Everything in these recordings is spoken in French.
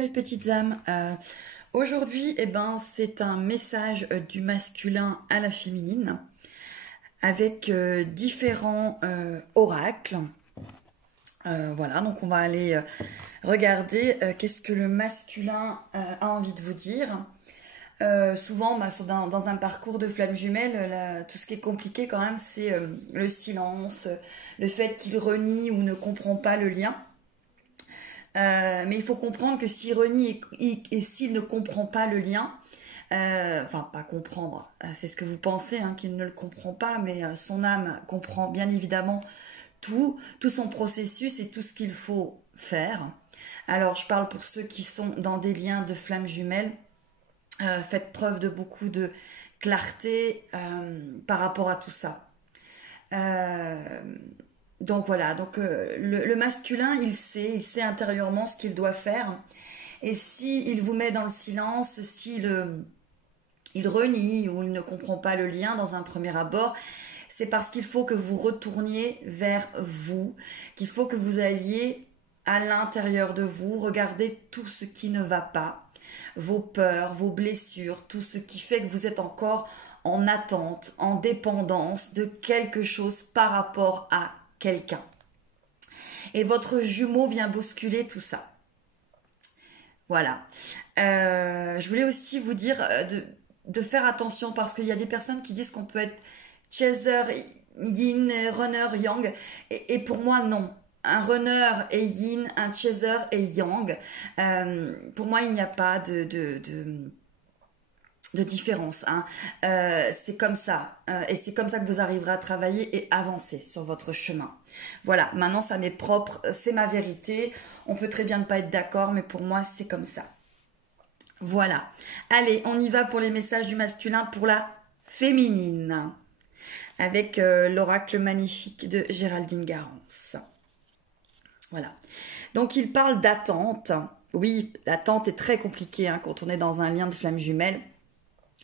belles petites âmes. Aujourd'hui, c'est un message du masculin à la féminine avec différents oracles. Voilà, donc on va aller regarder qu'est-ce que le masculin a envie de vous dire. Souvent, dans un parcours de flamme jumelle, tout ce qui est compliqué quand même, c'est le silence, le fait qu'il renie ou ne comprend pas le lien. Mais il faut comprendre que s'il renie et s'il ne comprend pas le lien, enfin pas comprendre, c'est ce que vous pensez, hein, qu'il ne le comprend pas, mais son âme comprend bien évidemment tout son processus et tout ce qu'il faut faire. Alors je parle pour ceux qui sont dans des liens de flamme jumelle, faites preuve de beaucoup de clarté par rapport à tout ça. Donc voilà, le masculin, il sait intérieurement ce qu'il doit faire. Et s'il vous met dans le silence, il renie ou il ne comprend pas le lien dans un premier abord, c'est parce qu'il faut que vous retourniez vers vous, qu'il faut que vous alliez à l'intérieur de vous, regarder tout ce qui ne va pas, vos peurs, vos blessures, tout ce qui fait que vous êtes encore en attente, en dépendance de quelque chose par rapport à quelqu'un. Et votre jumeau vient bousculer tout ça. Voilà. Je voulais aussi vous dire de faire attention parce qu'il y a des personnes qui disent qu'on peut être chaser yin, runner yang. Et pour moi, non. Un runner est yin, un chaser est yang. Pour moi, il n'y a pas de différence, hein. C'est comme ça, et c'est comme ça que vous arriverez à travailler et avancer sur votre chemin. Voilà, maintenant ça m'est propre, c'est ma vérité, on peut très bien ne pas être d'accord, mais pour moi c'est comme ça. Voilà, allez, on y va pour les messages du masculin pour la féminine, avec l'oracle magnifique de Géraldine Garance. Voilà, donc il parle d'attente. Oui, l'attente est très compliquée, hein, quand on est dans un lien de flamme jumelle.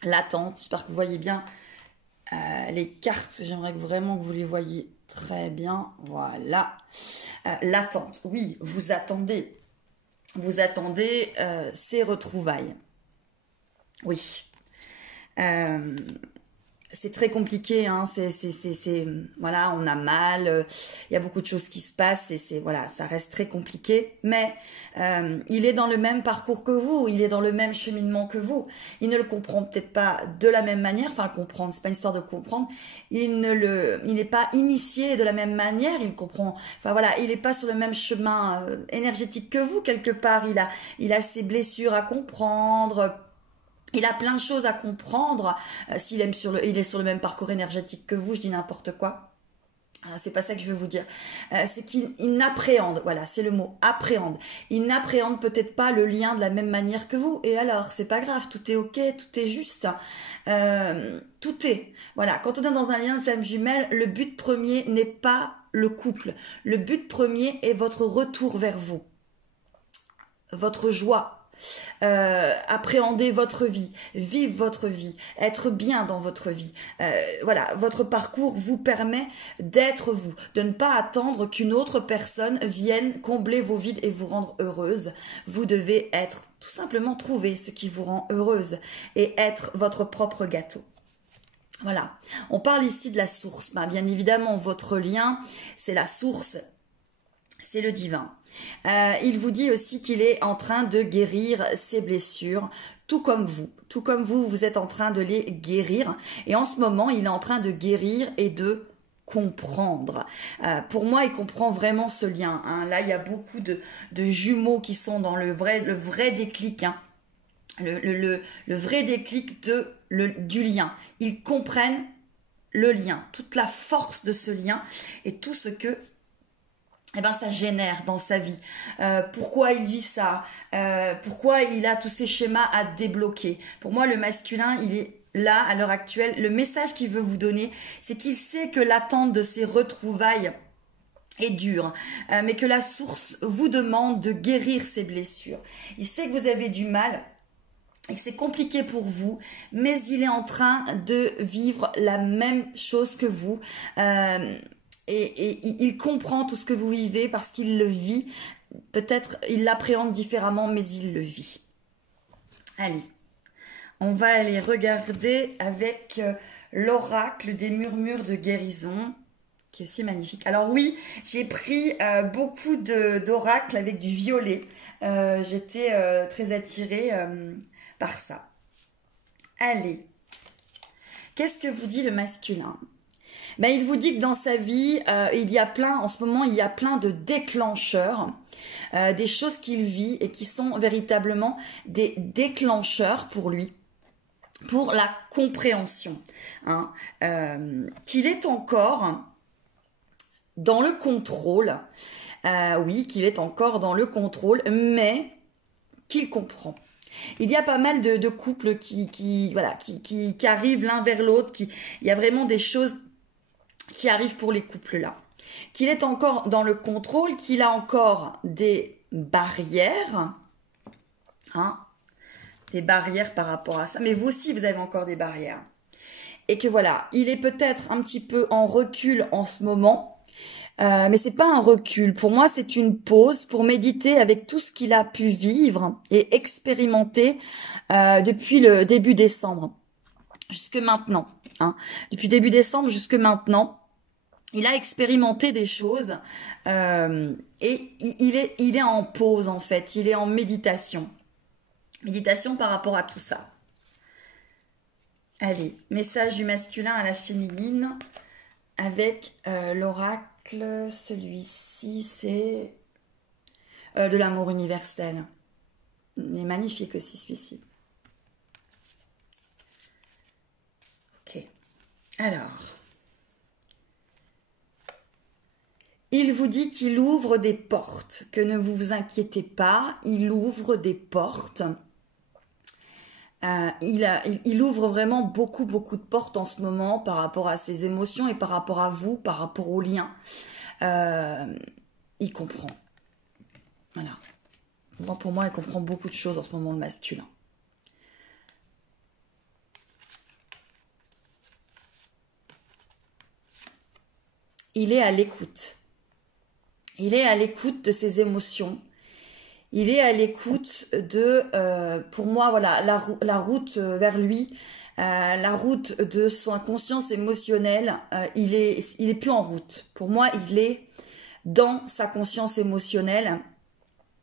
L'attente, j'espère que vous voyez bien les cartes, j'aimerais vraiment que vous les voyiez très bien, voilà. L'attente, oui, vous attendez ces retrouvailles, oui. C'est très compliqué, hein, voilà, on a mal, il y a beaucoup de choses qui se passent et voilà, ça reste très compliqué, mais il est dans le même parcours que vous, il est dans le même cheminement que vous, il ne le comprend peut-être pas de la même manière, enfin comprendre, c'est pas une histoire de comprendre, il n'est pas initié de la même manière, il comprend, enfin voilà, il n'est pas sur le même chemin énergétique que vous quelque part, il a ses blessures à comprendre. Il a plein de choses à comprendre. S'il il est sur le même parcours énergétique que vous, je dis n'importe quoi. C'est pas ça que je veux vous dire. C'est qu'il n'appréhende, voilà, c'est le mot, appréhende. Il n'appréhende peut-être pas le lien de la même manière que vous. Et alors, c'est pas grave, tout est ok, tout est juste. Tout est. Voilà, quand on est dans un lien de flamme jumelle, le but premier n'est pas le couple. Le but premier est votre retour vers vous. Votre joie. Appréhender votre vie, vivre votre vie, être bien dans votre vie. Voilà, votre parcours vous permet d'être vous, de ne pas attendre qu'une autre personne vienne combler vos vides et vous rendre heureuse. Vous devez être, tout simplement trouver ce qui vous rend heureuse et être votre propre gâteau. Voilà, on parle ici de la source. Bien évidemment, votre lien, c'est la source, c'est le divin. Il vous dit aussi qu'il est en train de guérir ses blessures, tout comme vous, vous êtes en train de les guérir. Et en ce moment, il est en train de guérir et de comprendre. Pour moi, il comprend vraiment ce lien, hein. Là, il y a beaucoup de jumeaux qui sont dans le vrai déclic, hein. Le vrai déclic du lien. Ils comprennent le lien, toute la force de ce lien et tout ce que ça génère dans sa vie. Pourquoi il vit ça, pourquoi il a tous ces schémas à débloquer. Pour moi, le masculin, il est là, à l'heure actuelle. Le message qu'il veut vous donner, c'est qu'il sait que l'attente de ces retrouvailles est dure, mais que la source vous demande de guérir ses blessures. Il sait que vous avez du mal et que c'est compliqué pour vous, mais il est en train de vivre la même chose que vous. Et il comprend tout ce que vous vivez parce qu'il le vit peut-être il l'appréhende différemment, mais il le vit. Allez, on va aller regarder avec l'oracle des murmures de guérison, qui est aussi magnifique. Alors oui, j'ai pris beaucoup d'oracles avec du violet. J'étais très attirée par ça. Allez, qu'est-ce que vous dit le masculin? Ben, il vous dit que dans sa vie, en ce moment, il y a plein de déclencheurs, des choses qu'il vit et qui sont véritablement des déclencheurs pour lui, pour la compréhension, hein, qu'il est encore dans le contrôle, oui, qu'il est encore dans le contrôle, mais qu'il comprend. Il y a pas mal de couples qui arrivent l'un vers l'autre, il y a vraiment des choses qui arrivent pour les couples là. Qu'il est encore dans le contrôle, qu'il a encore des barrières, hein, des barrières par rapport à ça, mais vous aussi vous avez encore des barrières. Et que voilà, il est peut-être un petit peu en recul en ce moment, mais c'est pas un recul. Pour moi, c'est une pause pour méditer avec tout ce qu'il a pu vivre et expérimenter depuis le début décembre jusque maintenant. Hein. Depuis début décembre jusque maintenant, il a expérimenté des choses et il est en pause en fait. Il est en méditation. Méditation par rapport à tout ça. Allez, message du masculin à la féminine avec l'oracle. Celui-ci, c'est de l'amour universel. Il est magnifique aussi celui-ci. Ok. Alors, il vous dit qu'il ouvre des portes, que ne vous inquiétez pas, il ouvre des portes. Il ouvre vraiment beaucoup de portes en ce moment par rapport à ses émotions et par rapport à vous, par rapport aux liens. Il comprend. Voilà. Pour moi, il comprend beaucoup de choses en ce moment, le masculin. Il est à l'écoute. Il est à l'écoute de ses émotions. Il est à l'écoute de, pour moi, voilà, la route vers lui, la route de sa conscience émotionnelle. Il est plus en route. Pour moi, il est dans sa conscience émotionnelle.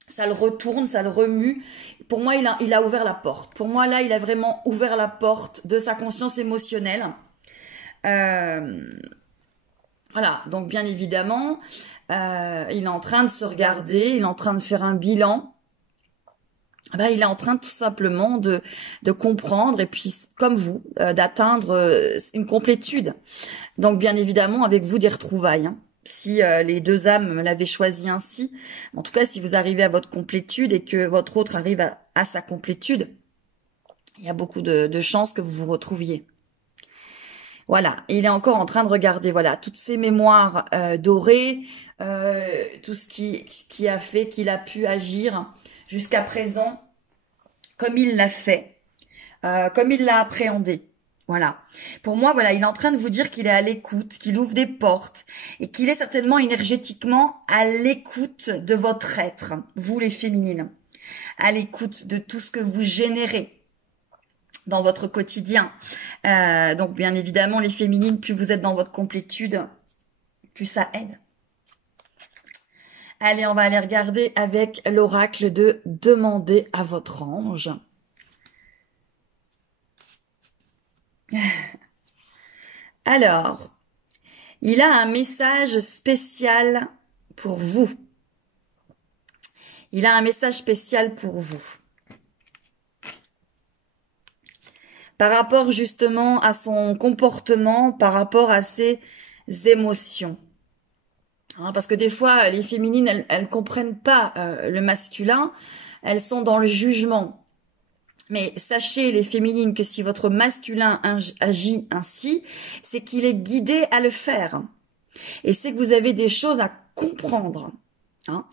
Ça le retourne, ça le remue. Pour moi, il a ouvert la porte. Pour moi, là, il a vraiment ouvert la porte de sa conscience émotionnelle. Voilà, donc bien évidemment, il est en train de se regarder, il est en train de faire un bilan. Ben, il est en train tout simplement de comprendre et puis, comme vous, d'atteindre une complétude. Donc bien évidemment, avec vous, des retrouvailles. Hein. Si les deux âmes l'avaient choisi ainsi, en tout cas, si vous arrivez à votre complétude et que votre autre arrive à sa complétude, il y a beaucoup de chances que vous vous retrouviez. Voilà, il est encore en train de regarder, voilà, toutes ces mémoires dorées, tout ce qui a fait qu'il a pu agir jusqu'à présent, comme il l'a fait, comme il l'a appréhendé. Voilà. Pour moi, voilà, il est en train de vous dire qu'il est à l'écoute, qu'il ouvre des portes et qu'il est certainement énergétiquement à l'écoute de votre être, vous les féminines, à l'écoute de tout ce que vous générez dans votre quotidien. Donc, bien évidemment, les féminines, plus vous êtes dans votre complétude, plus ça aide. Allez, on va aller regarder avec l'oracle de demander à votre ange. Alors, il a un message spécial pour vous. Il a un message spécial pour vous. Par rapport justement à son comportement, par rapport à ses émotions. Hein, parce que des fois, les féminines, elles comprennent pas le masculin, elles sont dans le jugement. Mais sachez, les féminines, que si votre masculin agit ainsi, c'est qu'il est guidé à le faire. Et c'est que vous avez des choses à comprendre. Hein.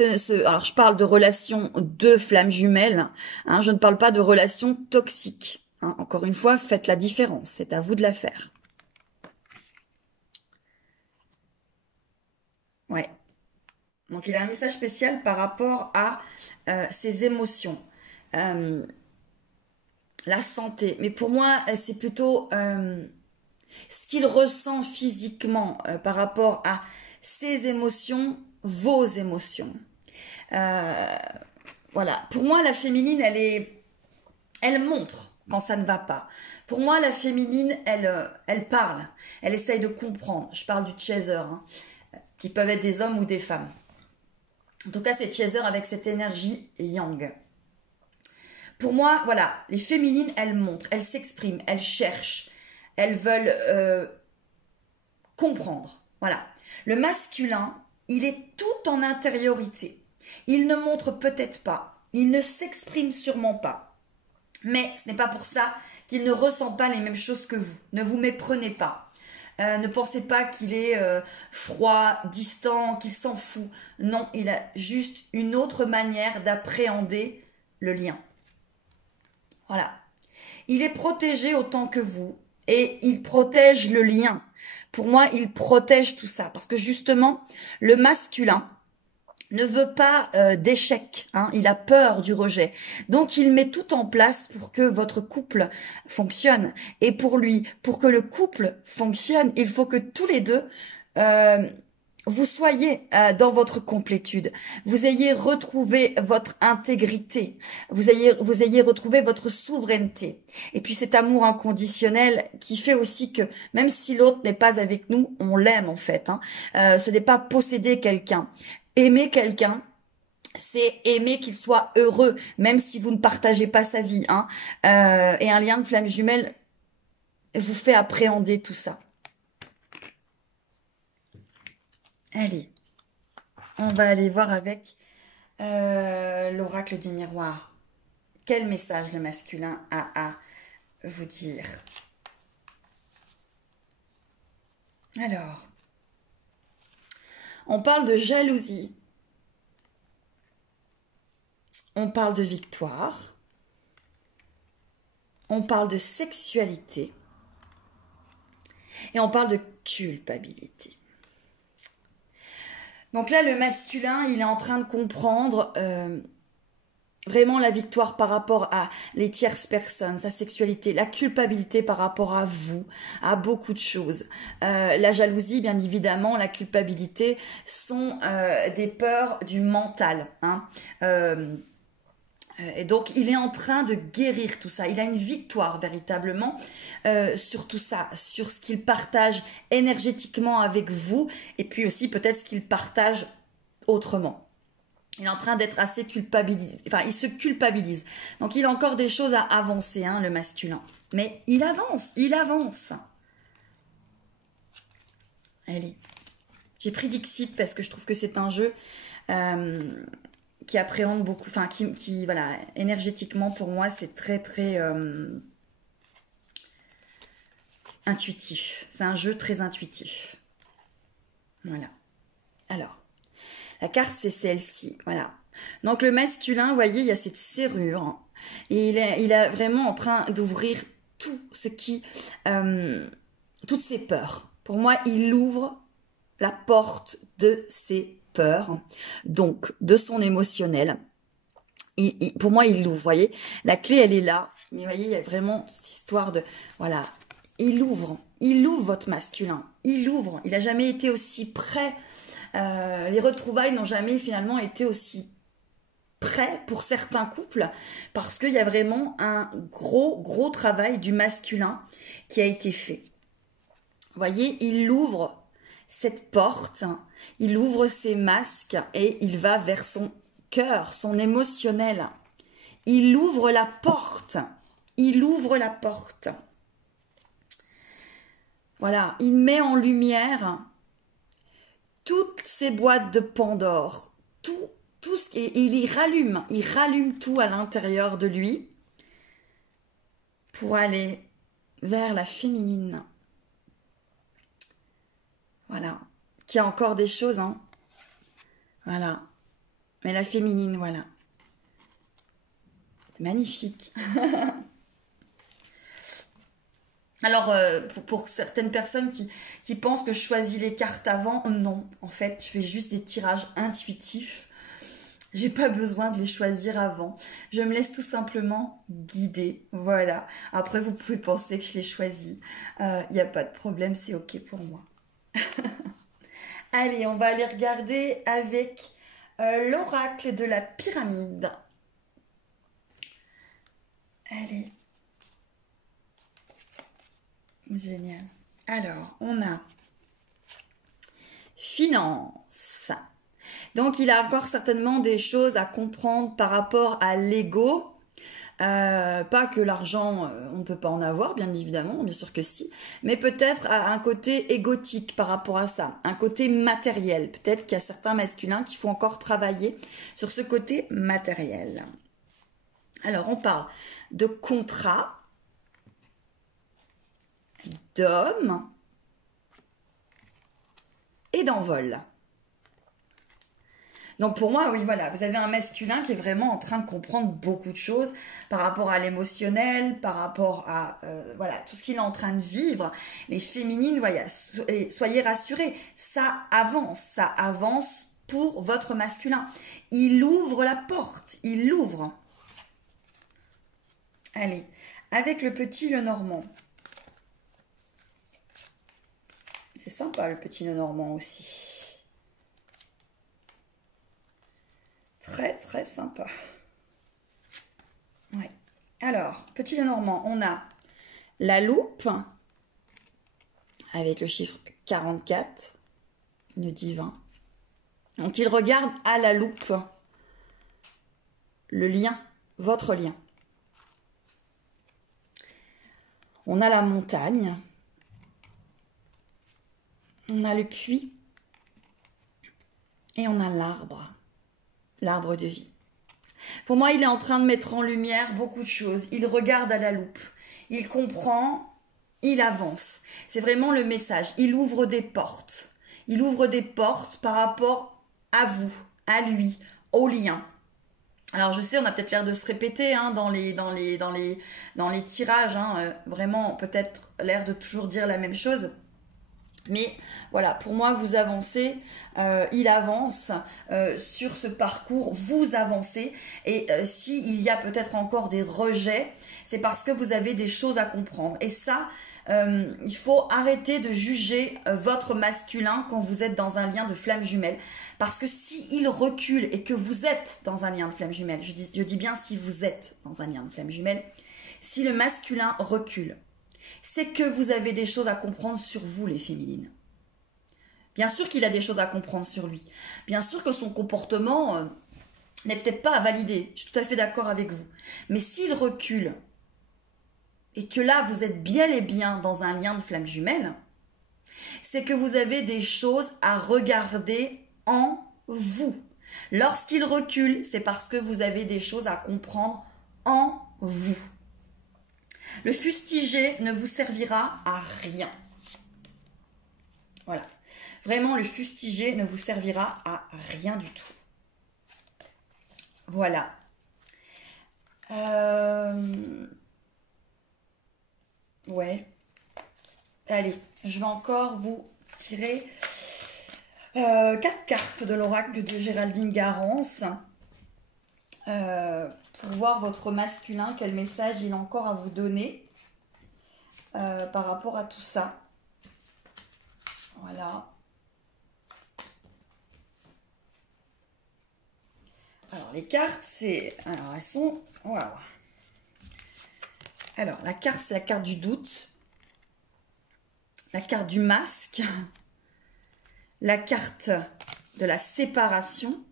Alors, je parle de relations de flammes jumelles. Hein, je ne parle pas de relations toxiques. Hein, encore une fois, faites la différence. C'est à vous de la faire. Ouais. Donc, il a un message spécial par rapport à ses émotions, la santé. Mais pour moi, c'est plutôt ce qu'il ressent physiquement par rapport à ses émotions, vos émotions. Voilà. Pour moi, la féminine, elle montre quand ça ne va pas. Pour moi, la féminine, elle parle. Elle essaye de comprendre. Je parle du chaser, hein, qui peuvent être des hommes ou des femmes. En tout cas, c'est chaser avec cette énergie yang. Pour moi, voilà, les féminines, elles montrent, elles s'expriment, elles cherchent, elles veulent comprendre. Voilà. Le masculin, il est tout en intériorité. Il ne montre peut-être pas, il ne s'exprime sûrement pas. Mais ce n'est pas pour ça qu'il ne ressent pas les mêmes choses que vous. Ne vous méprenez pas. Ne pensez pas qu'il est froid, distant, qu'il s'en fout. Non, il a juste une autre manière d'appréhender le lien. Voilà. Il est protégé autant que vous et il protège le lien. Pour moi, il protège tout ça parce que justement, le masculin ne veut pas d'échec, hein, il a peur du rejet. Donc, il met tout en place pour que votre couple fonctionne. Et pour lui, pour que le couple fonctionne, il faut que tous les deux, vous soyez dans votre complétude. Vous ayez retrouvé votre intégrité. Vous ayez retrouvé votre souveraineté. Et puis, cet amour inconditionnel qui fait aussi que, même si l'autre n'est pas avec nous, on l'aime en fait. Hein. Ce n'est pas posséder quelqu'un. Aimer quelqu'un, c'est aimer qu'il soit heureux, même si vous ne partagez pas sa vie. Hein. Et un lien de flamme jumelle vous fait appréhender tout ça. Allez, on va aller voir avec l'oracle du miroir. Quel message le masculin a à vous dire? Alors, on parle de jalousie. On parle de victoire. On parle de sexualité. Et on parle de culpabilité. Donc là, le masculin, il est en train de comprendre vraiment la victoire par rapport à les tierces personnes, sa sexualité, la culpabilité par rapport à vous, à beaucoup de choses. La jalousie, bien évidemment, la culpabilité sont des peurs du mental. Hein. Et donc, il est en train de guérir tout ça. Il a une victoire véritablement sur tout ça, sur ce qu'il partage énergétiquement avec vous et puis aussi peut-être ce qu'il partage autrement. Il est en train d'être assez culpabilisé. Enfin, il se culpabilise. Donc, il a encore des choses à avancer, hein, le masculin. Mais il avance, il avance. Allez. J'ai pris Dixit parce que je trouve que c'est un jeu qui appréhende beaucoup. Enfin, qui voilà, énergétiquement, pour moi, c'est très, très intuitif. C'est un jeu très intuitif. Voilà. Alors. La carte, c'est celle-ci, voilà. Donc, le masculin, vous voyez, il y a cette serrure. Et il est vraiment en train d'ouvrir tout ce qui... toutes ses peurs. Pour moi, il ouvre la porte de ses peurs. Donc, de son émotionnel. Pour moi, il l'ouvre, vous voyez. La clé, elle est là. Mais vous voyez, il y a vraiment cette histoire de... Voilà. Il ouvre votre masculin. Il ouvre. Il n'a jamais été aussi près... les retrouvailles n'ont jamais finalement été aussi près pour certains couples parce qu'il y a vraiment un gros travail du masculin qui a été fait. Vous voyez, il ouvre cette porte, il ouvre ses masques et il va vers son cœur, son émotionnel. Il ouvre la porte. Il ouvre la porte. Voilà, il met en lumière toutes ces boîtes de Pandore, tout ce et il rallume tout à l'intérieur de lui pour aller vers la féminine. Voilà, qu'il y a encore des choses, hein. Voilà, mais la féminine, voilà. Magnifique. Alors, pour certaines personnes qui pensent que je choisis les cartes avant, non. En fait, je fais juste des tirages intuitifs. J'ai pas besoin de les choisir avant. Je me laisse tout simplement guider. Voilà. Après, vous pouvez penser que je les choisis. Il n'y a pas de problème, c'est OK pour moi. Allez, on va aller regarder avec l'oracle de la pyramide. Allez. Génial. Alors, on a finance. Donc, il a encore certainement des choses à comprendre par rapport à l'ego. Pas que l'argent, on ne peut pas en avoir, bien évidemment, bien sûr que si. Mais peut-être un côté égotique par rapport à ça. Un côté matériel. Peut-être qu'il y a certains masculins qui font encore travailler sur ce côté matériel. Alors, on parle de contrat, d'homme et d'envol. Donc pour moi, oui, voilà, vous avez un masculin qui est vraiment en train de comprendre beaucoup de choses par rapport à l'émotionnel, par rapport à voilà, tout ce qu'il est en train de vivre. Les féminines, voilà, soyez rassurés, ça avance pour votre masculin. Il ouvre la porte, il l'ouvre. Allez, avec le petit Lenormand. C'est sympa le petit Lenormand aussi. Très très sympa. Ouais. Alors, petit Lenormand, on a la loupe avec le chiffre 44, le divin. Donc il regarde à la loupe le lien, votre lien. On a la montagne. On a le puits et on a l'arbre, l'arbre de vie. Pour moi, il est en train de mettre en lumière beaucoup de choses. Il regarde à la loupe, il comprend, il avance. C'est vraiment le message. Il ouvre des portes. Il ouvre des portes par rapport à vous, à lui, au lien. Alors je sais, on a peut-être l'air de se répéter hein, dans les tirages, hein, vraiment peut-être l'air de toujours dire la même chose. Mais voilà, pour moi, vous avancez, il avance sur ce parcours, vous avancez. Et s'il y a peut-être encore des rejets, c'est parce que vous avez des choses à comprendre. Et ça, il faut arrêter de juger votre masculin quand vous êtes dans un lien de flamme jumelle. Parce que s'il recule et que vous êtes dans un lien de flamme jumelle, je dis bien si vous êtes dans un lien de flamme jumelle, si le masculin recule, c'est que vous avez des choses à comprendre sur vous, les féminines. Bien sûr qu'il a des choses à comprendre sur lui. Bien sûr que son comportement n'est peut-être pas à valider. Je suis tout à fait d'accord avec vous. Mais s'il recule, et que là, vous êtes bien et bien dans un lien de flamme jumelle, c'est que vous avez des choses à regarder en vous. Lorsqu'il recule, c'est parce que vous avez des choses à comprendre en vous. Le fustiger ne vous servira à rien. Voilà. Vraiment, le fustiger ne vous servira à rien du tout. Voilà. Ouais. Allez, je vais encore vous tirer 4 cartes de l'oracle de Géraldine Garance. Pour voir votre masculin, quel message il a encore à vous donner par rapport à tout ça. Voilà. Alors, les cartes, c'est... Alors, elles sont... Waouh. Alors, la carte, c'est la carte du doute. La carte du masque. La carte de la séparation.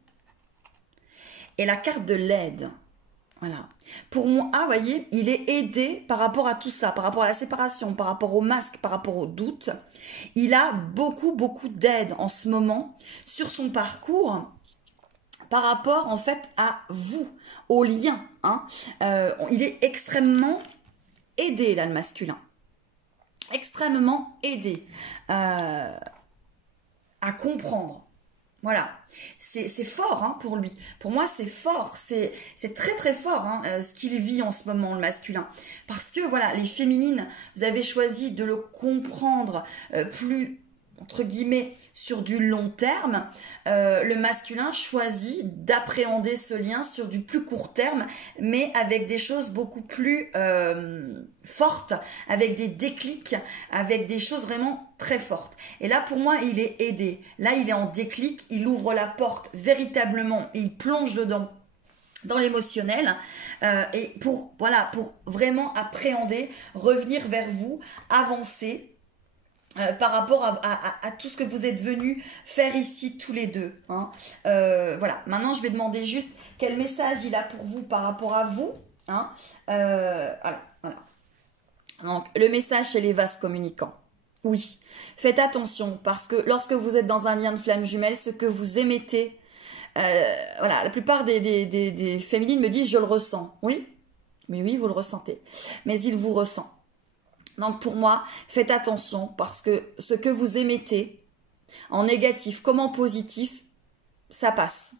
Et la carte de l'aide. Voilà. Pour moi, vous voyez, il est aidé par rapport à tout ça, par rapport à la séparation, par rapport au masque, par rapport au doute. Il a beaucoup d'aide en ce moment sur son parcours par rapport en fait à vous, au lien. Hein. Il est extrêmement aidé là, le masculin. Extrêmement aidé à comprendre. Voilà, c'est fort hein, pour lui. Pour moi, c'est fort, c'est très très fort hein, ce qu'il vit en ce moment, le masculin. Parce que voilà, les féminines, vous avez choisi de le comprendre plus, entre guillemets, sur du long terme. Le masculin choisit d'appréhender ce lien sur du plus court terme, mais avec des choses beaucoup plus fortes, avec des déclics, avec des choses vraiment très fortes. Et là, pour moi, il est aidé. Là, il est en déclic, il ouvre la porte véritablement et il plonge dedans dans l'émotionnel et pour vraiment appréhender, revenir vers vous, avancer par rapport à tout ce que vous êtes venus faire ici tous les deux. Hein. Voilà. Maintenant, je vais demander juste quel message il a pour vous par rapport à vous. Hein. Voilà. Donc, le message chez les vases communicants. Oui, faites attention parce que lorsque vous êtes dans un lien de flamme jumelle, ce que vous émettez, voilà, la plupart des féminines me disent « je le ressens ». Oui, vous le ressentez, mais il vous ressent. Donc pour moi, faites attention parce que ce que vous émettez, en négatif comme en positif, ça passe.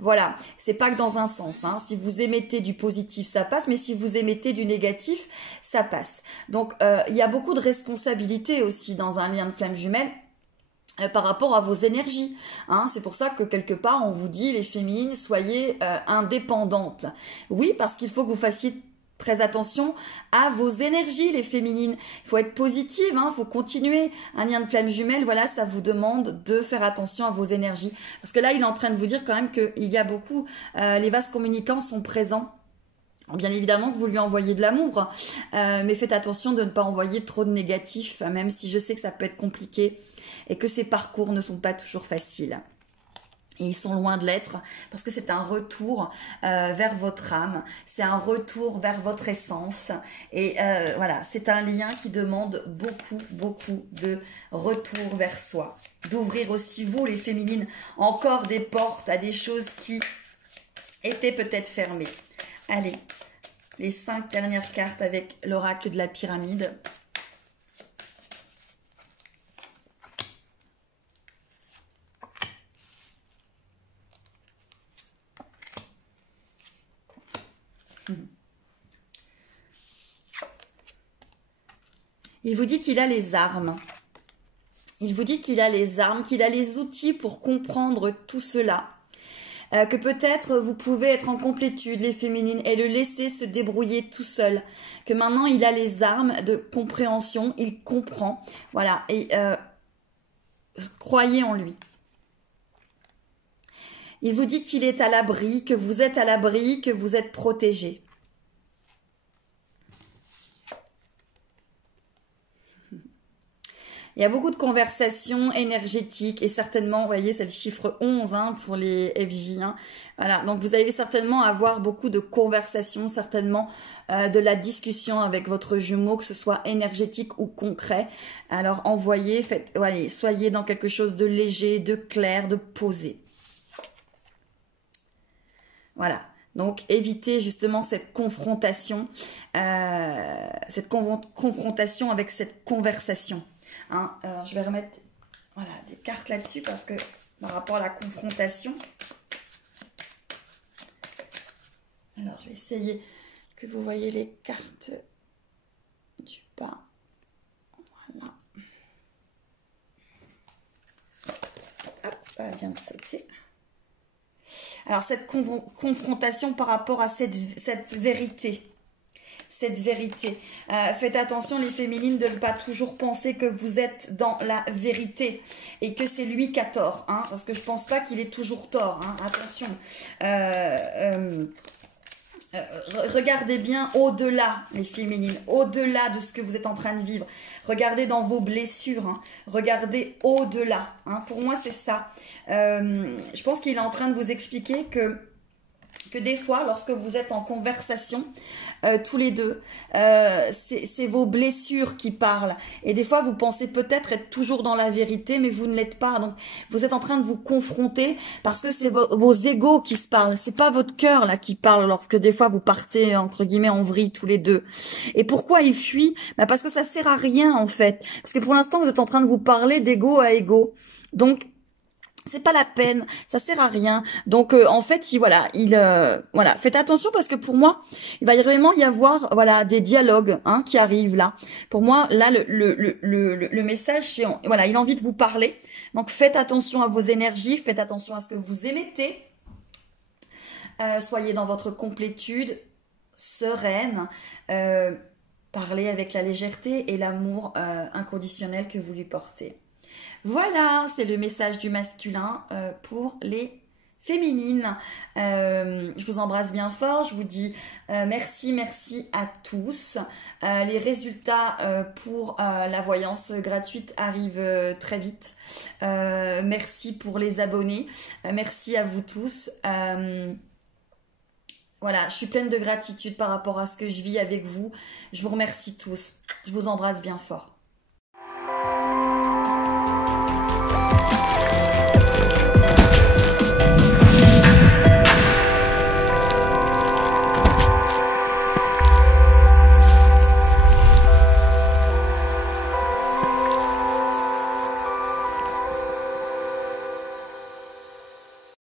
Voilà, c'est pas que dans un sens. Hein. Si vous émettez du positif, ça passe, mais si vous émettez du négatif, ça passe. Donc il y a beaucoup de responsabilités aussi dans un lien de flamme jumelle. Par rapport à vos énergies. Hein, c'est pour ça que quelque part, on vous dit, les féminines, soyez indépendantes. Oui, parce qu'il faut que vous fassiez très attention à vos énergies, les féminines. Il faut être positive, il faut continuer. Un lien de flamme jumelle, voilà, ça vous demande de faire attention à vos énergies. Parce que là, il est en train de vous dire quand même qu'il y a beaucoup, les vases communicants sont présents. Bien évidemment que vous lui envoyez de l'amour, mais faites attention de ne pas envoyer trop de négatifs, même si je sais que ça peut être compliqué et que ces parcours ne sont pas toujours faciles. Et ils sont loin de l'être parce que c'est un retour vers votre âme, c'est un retour vers votre essence. Et voilà, c'est un lien qui demande beaucoup de retour vers soi. D'ouvrir aussi, vous les féminines, encore des portes à des choses qui étaient peut-être fermées. Allez, les 5 dernières cartes avec l'oracle de la pyramide. Il vous dit qu'il a les armes. Il vous dit qu'il a les armes, qu'il a les outils pour comprendre tout cela. Que peut-être vous pouvez être en complétude, les féminines, et le laisser se débrouiller tout seul. Que maintenant, il a les armes de compréhension, il comprend. Voilà, et croyez en lui. Il vous dit qu'il est à l'abri, que vous êtes à l'abri, que vous êtes protégés. Il y a beaucoup de conversations énergétiques et certainement, vous voyez, c'est le chiffre 11 hein, pour les FJ. Hein. Voilà, donc vous allez certainement avoir beaucoup de conversations, certainement de la discussion avec votre jumeau, que ce soit énergétique ou concret. Alors envoyez, faites, allez, soyez dans quelque chose de léger, de clair, de posé. Voilà. Donc, évitez justement cette confrontation avec cette conversation. Hein, alors, je vais remettre des cartes là-dessus parce que par rapport à la confrontation, alors je vais essayer que vous voyez les cartes du bas. Voilà. Hop, ça vient de sauter. Alors, cette confrontation par rapport à cette vérité. Cette vérité. Faites attention les féminines de ne pas toujours penser que vous êtes dans la vérité et que c'est lui qui a tort. Hein, parce que je ne pense pas qu'il ait toujours tort. Hein, attention. Regardez bien au-delà, les féminines, au-delà de ce que vous êtes en train de vivre. Regardez dans vos blessures, hein. Regardez au-delà. Hein. Pour moi, c'est ça. Je pense qu'il est en train de vous expliquer que des fois, lorsque vous êtes en conversation, tous les deux, c'est vos blessures qui parlent. Et des fois, vous pensez peut-être être toujours dans la vérité, mais vous ne l'êtes pas. Donc, vous êtes en train de vous confronter parce que c'est vos égos qui se parlent. C'est pas votre cœur là qui parle lorsque des fois vous partez entre guillemets en vrille tous les deux. Et pourquoi il fuit? Parce que ça sert à rien en fait. Parce que pour l'instant, vous êtes en train de vous parler d'égo à égo. Donc c'est pas la peine, ça sert à rien. Donc en fait, voilà, faites attention parce que pour moi, il va vraiment y avoir voilà des dialogues qui arrivent là. Pour moi, là le message, c'est voilà, il a envie de vous parler. Donc faites attention à vos énergies, faites attention à ce que vous émettez. Soyez dans votre complétude, sereine. Parlez avec la légèreté et l'amour inconditionnel que vous lui portez. Voilà, c'est le message du masculin pour les féminines. Je vous embrasse bien fort, je vous dis merci à tous. Les résultats pour la voyance gratuite arrivent très vite. Merci pour les abonnés, merci à vous tous. Voilà, je suis pleine de gratitude par rapport à ce que je vis avec vous. Je vous remercie tous. Je vous embrasse bien fort.